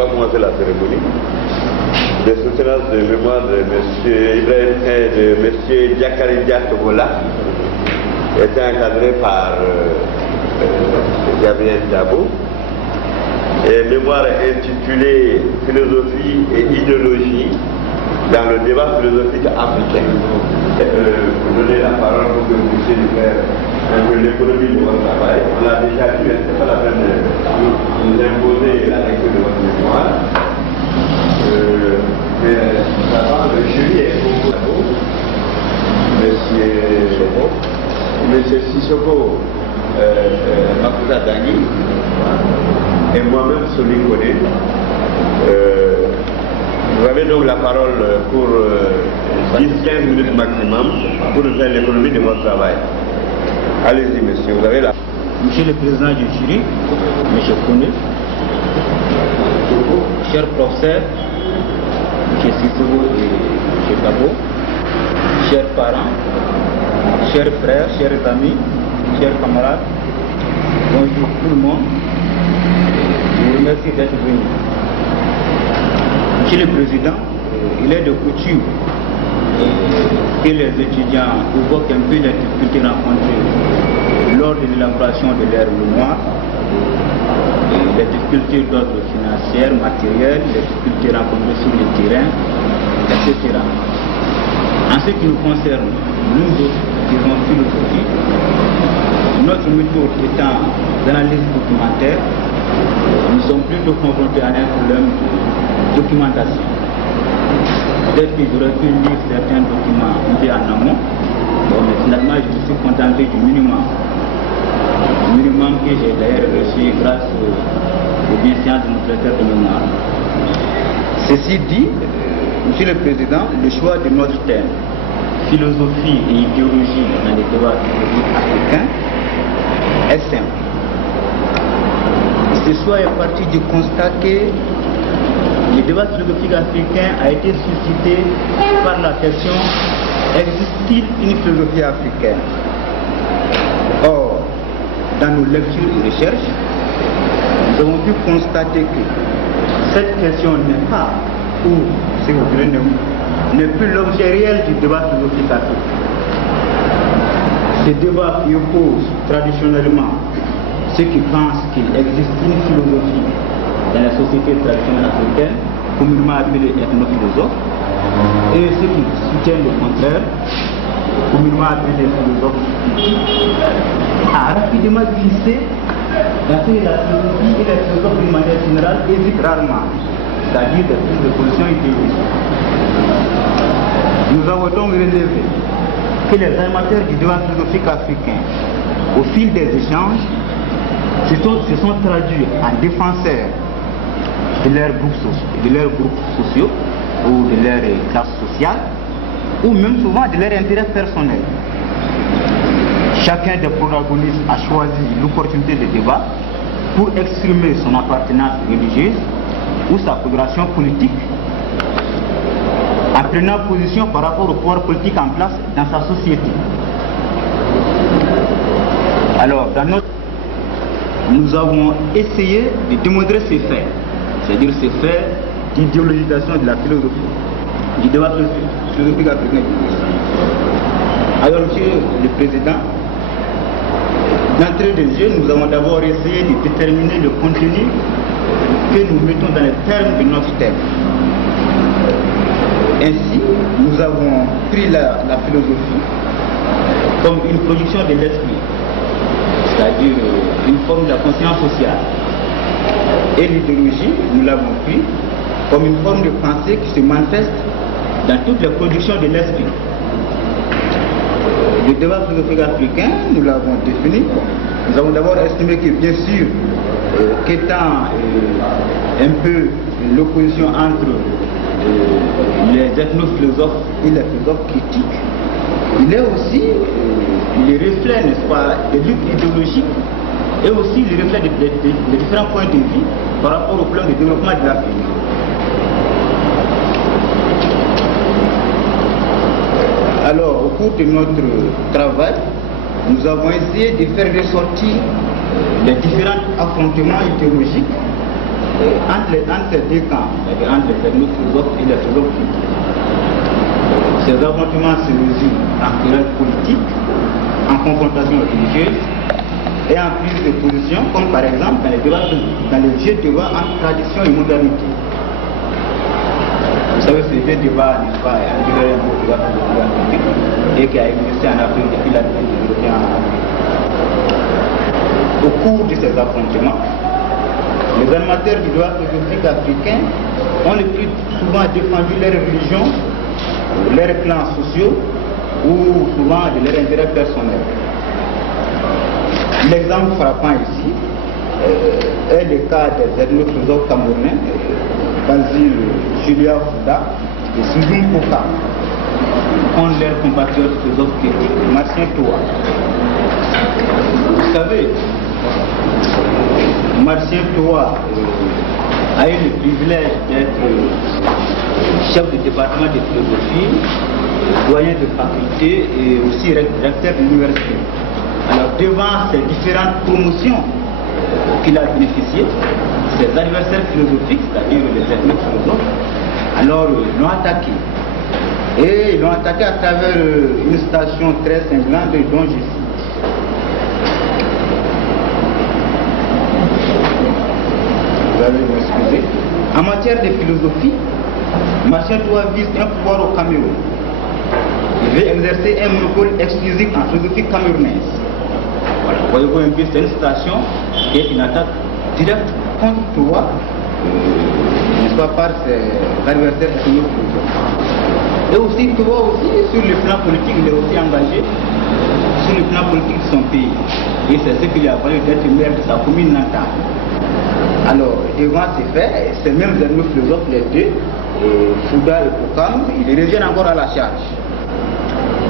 va commencer la cérémonie de soutenance de mémoire de M. Ibrahim et de M. Diakari Diatobola, était encadré par Gabriel Dabo. Et mémoire intitulée Philosophie et idéologie dans le débat philosophique africain. Vous donnez la parole pour que vous puissiez nous faire un peu l'économie de votre travail. On l'a déjà vu, ce n'est pas la peine de nous imposer la lecture de votre mémoire. Le jury est beaucoup d'abord. Monsieur Sissoko Makuta Dani et moi-même Soli Kone. Vous avez donc la parole pour 10-15 minutes maximum pour faire l'économie de votre travail. Allez-y, monsieur, vous avez la... Monsieur le Président du jury, monsieur Kone, chers professeurs, monsieur Sissoko et monsieur Dabo, chers parents, chers frères, chers amis, chers camarades, bonjour tout le monde. Je vous remercie d'être venu. Monsieur le Président, il est de coutume que les étudiants évoquent un peu les difficultés rencontrées lors de l'élaboration de leur mémoire, les difficultés d'ordre financier, matériel, les difficultés rencontrées sur le terrain, etc. En ce qui nous concerne, nous autres qui faisons philosophie, notre méthode étant d'analyse documentaire, nous sommes plutôt confrontés à un problème de documentation. Peut-être que j'aurais pu lire certains documents en amont, mais finalement je me suis contenté du minimum. Le minimum que j'ai d'ailleurs reçu grâce aux bienséances de mon directeur de mémoire. Ceci dit, Monsieur le Président, le choix de notre thème, philosophie et idéologie dans les débats philosophiques africains, est simple. Ce choix est parti du constat que le débat philosophique africain a été suscité par la question: existe-t-il une philosophie africaine? Or, dans nos lectures et recherches, nous avons pu constater que cette question n'est pas, ou si vous voulez, n'est plus l'objet réel du débat philosophique africain. Ce débat qui oppose traditionnellement ceux qui pensent qu'il existe une philosophie dans la société traditionnelle africaine, communément appelée ethnophilosophe, et ceux qui soutiennent le contraire, communément appelés philosophes, a rapidement glissé dans ce que la philosophie et les philosophes d'une manière générale hésitent rarement, c'est-à-dire des prises de position idéologiques. Nous avons donc relevé que les animateurs du débat philosophique africain, au fil des échanges, se sont traduits en défenseurs de leurs groupes sociaux ou de leur classe sociale, ou même souvent de leur intérêt personnel. Chacun des protagonistes a choisi l'opportunité de débat pour exprimer son appartenance religieuse ou sa progression politique, en prenant position par rapport au pouvoir politique en place dans sa société. Alors, nous avons essayé de démontrer ces faits, c'est-à-dire ces faits d'idéologisation de la philosophie, du débat philosophique africain. Alors, Monsieur le Président, d'entrée de jeu, nous avons d'abord essayé de déterminer le contenu que nous mettons dans les termes de notre thème. Ainsi, nous avons pris la philosophie comme une production de l'esprit, c'est-à-dire une forme de la conscience sociale. Et l'idéologie, nous l'avons pris comme une forme de pensée qui se manifeste dans toutes les productions de l'esprit. Le débat philosophique africain, nous l'avons défini. Nous avons d'abord estimé que, bien sûr, qu'étant un peu l'opposition entre les ethnophilosophes et les philosophes critiques, il est aussi le reflet, n'est-ce pas, des luttes idéologiques et aussi le reflet des différents points de vue par rapport au plan de développement de l'Afrique. Alors, au cours de notre travail, nous avons essayé de faire ressortir les différents affrontements idéologiques entre ces deux camps, c'est-à-dire entre les philosophes et les philosophes, ces affrontements se résument en querelle politique, en confrontation religieuse et en prise de position, comme par exemple dans les vieux débats entre tradition et modernité. Vous savez, ce vieux débat, n'est-ce pas, un débat et qui a existé en Afrique depuis la fin des Européens. Au cours de ces affrontements, les animateurs du droit philosophique africain ont le plus souvent défendu leur religion, leurs clans sociaux ou souvent de leur intérêt personnel. L'exemple frappant ici est le cas des ethnophilosophes camerounais, Basile Julia Fouda et Souzoum Koka, contre leurs compatriotes philosophes critiques, Martien Toa. Vous savez, Martien Toa a eu le privilège d'être chef de département de philosophie, doyen de faculté et aussi recteur de l'université. Alors devant ces différentes promotions qu'il a bénéficiées, ses adversaires philosophiques, c'est-à-dire les ethnophilosophes, alors ils l'ont attaqué. Et ils l'ont attaqué à travers une citation très cinglante dont je cite. Vous allez m'excuser. En matière de philosophie, Martien Toa vise un pouvoir au Cameroun. Il veut exercer un monopole exclusif en philosophie camerounaise. Voilà. Voyez-vous un peu, c'est une citation qui est une attaque directe contre Toa, n'est-ce pas, par ses adversaires philosophes. Et aussi Toa aussi, sur le plan politique, il est aussi engagé sur le plan politique de son pays. Et c'est ce qu'il a valu d'être maire de sa commune natale. Alors, devant ces faits, ces mêmes philosophes, les deux, Fouda et Kokam, ils reviennent encore à la charge.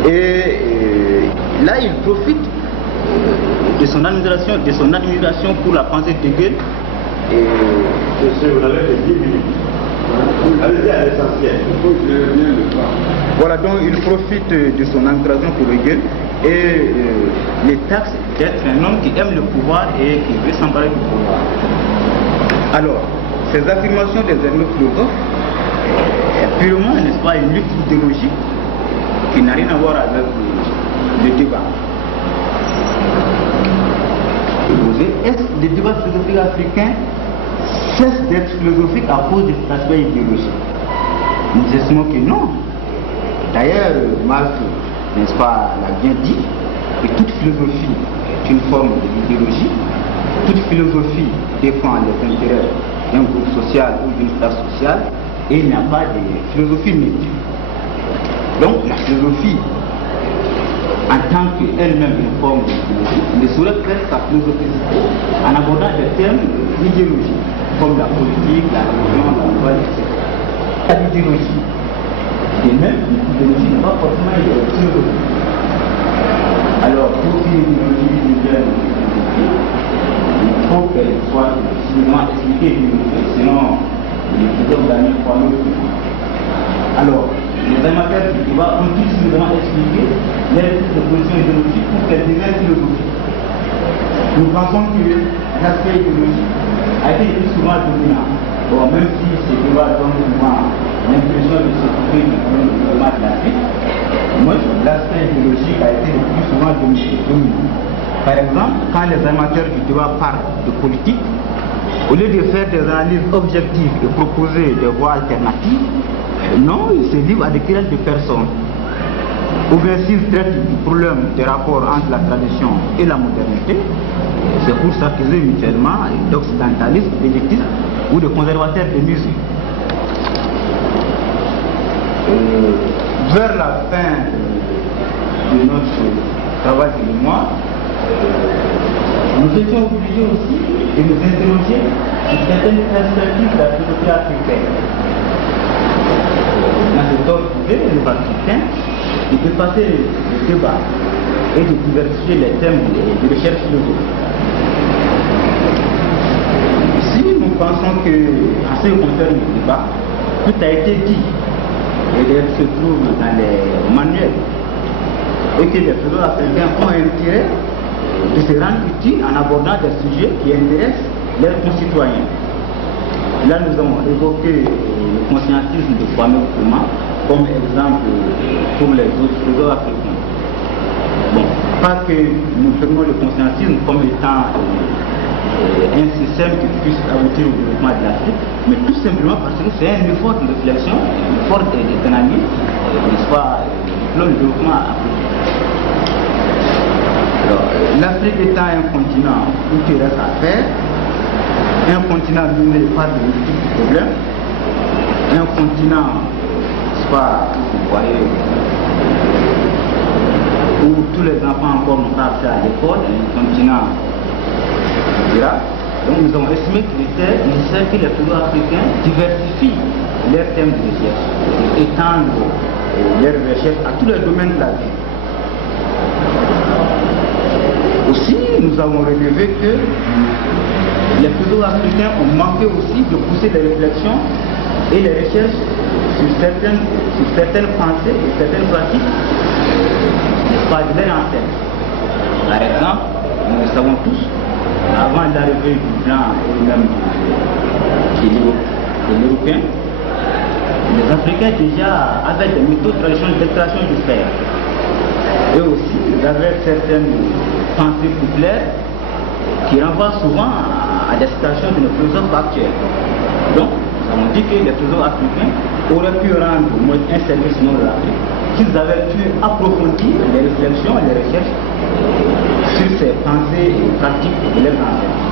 Et là, il profite de son admiration pour la pensée de Hegel. Monsieur, vous avez fait 10 minutes. Allez-y à l'essentiel. Voilà, donc il profite de son admiration pour Hegel et les taxe d'être un homme qui aime le pouvoir et qui veut s'emparer du pouvoir. Alors, ces affirmations des philosophes est purement, n'est-ce pas, une lutte idéologique qui n'a rien à voir avec le débat. Est-ce que le débat philosophique africain cesse d'être philosophique à cause de cet aspect idéologique? Nous estimons que non. D'ailleurs, Marx, n'est-ce pas, l'a bien dit, que toute philosophie est une forme d'idéologie. Toute philosophie défend les intérêts d'un groupe social ou d'une classe sociale et il n'y a pas de philosophie neutre. Donc la philosophie, en tant qu'elle-même une forme de philosophie, ne saurait faire sa philosophicité en abordant des termes d'idéologie, comme la politique, la religion, la loi, etc. Pas d'idéologie. Et même l'idéologie n'est pas forcément une philosophie. Alors, pour qu'une idéologie devienne il faut qu'elle soit suffisamment expliquée, sinon les philosophes d'année croient l'autre. Alors, les animateurs du débat ont tous suffisamment expliqué les positions idéologiques pour qu'elles deviennent philosophiques. Nous pensons que l'aspect idéologique a été le plus souvent dominant. Bon, même si ce débat donne souvent l'impression de se trouver dans le débat de l'Afrique, moi, l'aspect idéologique a été le plus souvent dominant. Par exemple, quand les amateurs du débat parlent de politique, au lieu de faire des analyses objectives et proposer des voies alternatives, non, ils se livrent à des querelles de personnes. Ou bien s'ils traitent du problème des rapports entre la tradition et la modernité, c'est pour s'accuser mutuellement d'occidentalisme, d'élitisme ou de conservateurs de musique. Vers la fin de notre travail de mémoire, nous étions obligés aussi de nous interroger sur certaines perspectives de la philosophie africaine. Dans cet ordre d'idée, le Africain, de dépasser le débat et de diversifier les thèmes de recherche philosophique. Si nous pensons que, en ce qui concerne le débat, tout a été dit et se trouve dans les manuels, et que les philosophes africains ont intérêt de se rendre utiles en abordant des sujets qui intéressent leurs concitoyens. Là, nous avons évoqué le conscientisme de Kwame Nkrumah comme exemple pour les autres trésors africains. Bon, pas que nous prenons le conscientisme comme étant un système qui puisse aboutir au développement de l'Afrique, mais tout simplement parce que c'est un effort de réflexion, un effort d'analyse, n'est-ce pas, pour le développement africain. L'Afrique étant un continent où il reste à faire, un continent dominé par de multiples problèmes, un continent, n'est-ce pas, vous voyez, où tous les enfants encore n'ont pas accès à l'école, un continent, etc. Donc nous avons estimé qu'il était nécessaire que les pays africains diversifient leurs thèmes de recherche, étendent leurs recherches à tous les domaines de la vie. Aussi, nous avons relevé que les pays africains ont manqué aussi de pousser les réflexions et les recherches sur certaines pensées et certaines pratiques, n'est-ce pas, de leur ancêtre. Par exemple, nous le savons tous, avant l'arrivée du blanc et même de l'Européen, les Africains déjà avaient des méthodes traditionnelles d'extraction du fer. Et aussi, ils avaient certaines pensées populaires qui renvoient souvent à des citations de nos philosophes actuels. Donc, nous avons dit que les philosophes africains auraient pu rendre au moins un service au nom de l'Afrique s'ils avaient pu approfondir les réflexions et les recherches sur ces pensées et pratiques de leurs ancêtres.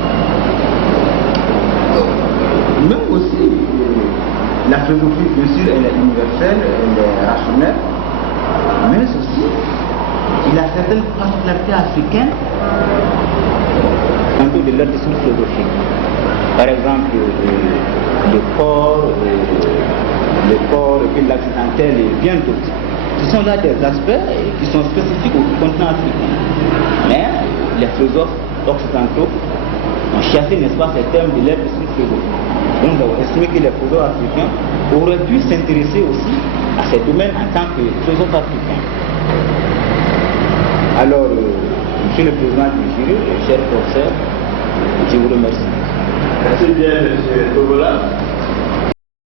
Même aussi, la philosophie, bien sûr, elle est universelle, elle est rationnelle, mais aussi, il a certaines particularités africaines en dehors de leur discours philosophique. Par exemple, le corps et l'accidentel et bien d'autres. Ce sont là des aspects qui sont spécifiques au continent africain. Mais les philosophes occidentaux ont chassé, n'est-ce pas, ces termes de leur discours philosophique. Donc nous avons estimé que les philosophes africains auraient pu s'intéresser aussi à ces domaines en tant que philosophes africains. Alors, Monsieur le Président du jury, cher professeur, je vous remercie. Merci bien, M. Togola.